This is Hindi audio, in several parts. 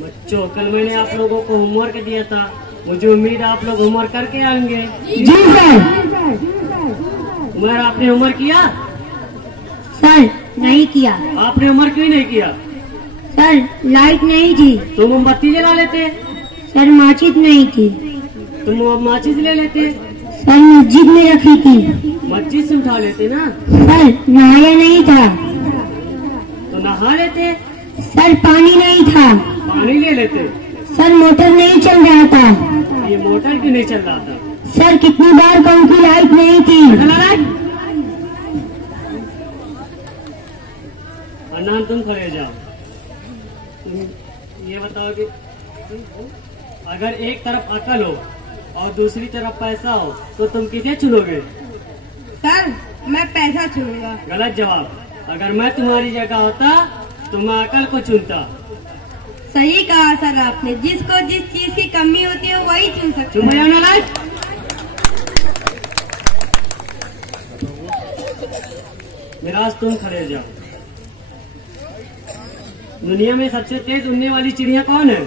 बच्चों, कल मैंने आप लोगों को होमवर्क दिया था, मुझे उम्मीद है आप लोग होमवर्क करके आएंगे। जी सर। उमर, आपने होमवर्क किया? सर नहीं किया। आपने होमवर्क क्यों नहीं किया? सर लाइट नहीं थी। तुम मोमबत्ती जला लेते। सर माचिस नहीं थी। तुम माचिस ले लेते। सर मस्जिद में रखी थी। मस्जिद से उठा लेते ना। सर नहाया नहीं था। तो नहा लेते। सर पानी नहीं था। पानी ले लेते। सर मोटर नहीं चल रहा था। ये मोटर क्यों नहीं चल रहा था? सर कितनी बार कहूँ कि लाइट नहीं थी। अनान, तुम खड़े जाओ। ये बताओ कि अगर एक तरफ अकल हो और दूसरी तरफ पैसा हो तो तुम किसे चुनोगे? सर मैं पैसा चुनूंगा। गलत जवाब। अगर मैं तुम्हारी जगह होता तो मैं अकल को चुनता। सही कहा सर आपने, जिसको जिस चीज की कमी होती है वही चुन सकते चुप हैं। मिराज, तुम खड़े जाओ। दुनिया में सबसे तेज उड़ने वाली चिड़िया कौन है?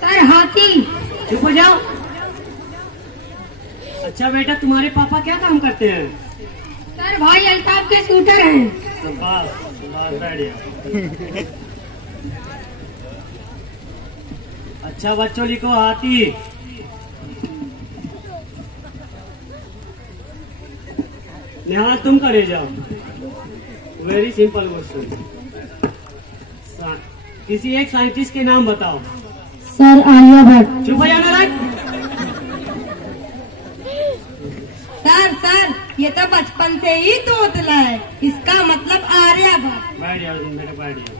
सर हाथी। चुप हो जाओ। अच्छा बेटा, तुम्हारे पापा क्या काम करते हैं? सर भाई अल्ताफ के शूटर हैं। तो बस बैठ जाओ। अच्छा बच्चों, लिखो हाथी। निहाल, तुम खड़े जाओ। Very simple question. किसी एक साइंटिस्ट के नाम बताओ। सर आलिया भट्ट। चुप हो जाना। सर ये तो बचपन से ही तोतला है, इसका मतलब आर्यभट्ट। बैठ जाओ तुम बेटा, बैठ जाओ।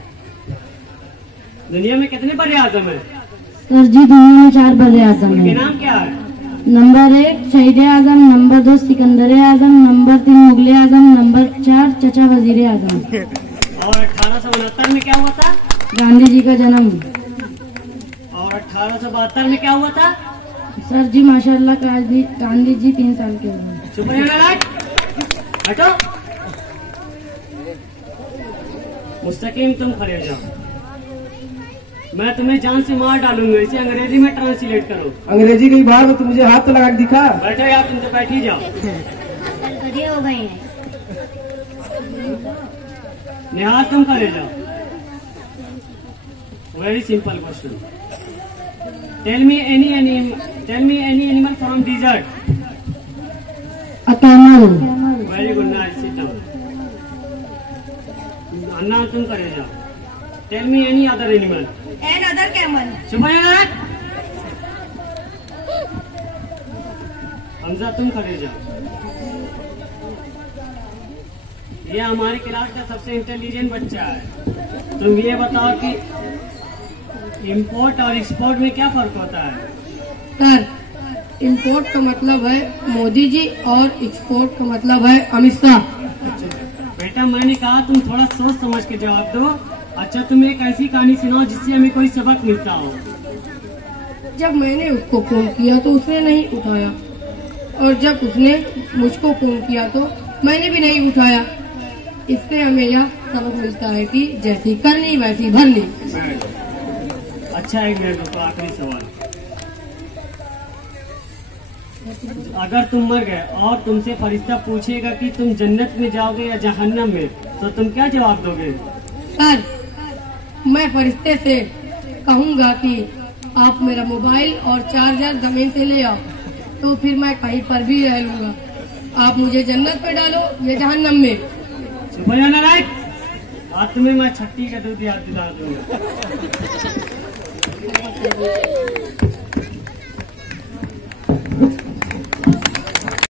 दुनिया में कितने बड़े आजम है? सर जी दुनिया में 4 बड़े आजम उनके हैं। नाम क्या है? नंबर 1 शहीद आजम, नंबर 2 सिकंदर आजम, नंबर 3 मुगल आजम, नंबर 4 चचा वजीर आजम। और 1869 में क्या हुआ था? गांधी जी का जन्म। और 1872 में क्या हुआ था? सर जी माशाल्लाह गांधी जी 3 साल के हुए। चुप रहना। हटो। मुस्तकीम, तुम खड़े जाओ। मैं तुम्हें जान से मार डालूंगा, इसे अंग्रेजी में ट्रांसलेट करो। अंग्रेजी की बात तो मुझे हाथ लगा के दिखा। बैठो यार, तुम तो बैठ ही जाओ। खड़े हो गए हैं। निहाल, तुम खड़े जाओ। Very simple question. Tell me any animal from desert. A camel. Very good, nice, sit down. Anna, तुम खड़े जाओ। Tell me any other animal. An other camel. चुप हो जाना। हमजा, तुम खड़े जाओ। ये हमारी क्लास का सबसे इंटेलिजेंट बच्चा है। तुम ये बताओ कि इंपोर्ट और एक्सपोर्ट में क्या फर्क होता है? सर इंपोर्ट का मतलब है मोदी जी और एक्सपोर्ट का मतलब है अमित शाह। बेटा, मैंने कहा तुम थोड़ा सोच समझ के जवाब दो। अच्छा, तुम एक ऐसी कहानी सुनाओ जिससे हमें कोई सबक मिलता हो। जब मैंने उसको फोन किया तो उसने नहीं उठाया, और जब उसने मुझको फोन किया तो मैंने भी नहीं उठाया। इससे हमें यह सबक मिलता है कि जैसी करनी वैसी भरनी। अच्छा, एक मिनट तो आखिरी सवाल। अगर तुम मर गए और तुमसे फरिश्ता पूछेगा कि तुम जन्नत में जाओगे या जहन्नम में, तो तुम क्या जवाब दोगे? सर मैं फरिश्ते से कहूँगा कि आप मेरा मोबाइल और चार्जर जमीन से ले आओ, तो फिर मैं कहीं पर भी रह लूंगा। आप मुझे जन्नत में डालो या जहन्नम में। सुबह जाना राइट। आज तुम्हें मैं छट्टी का दूध याद दिला दूंगा।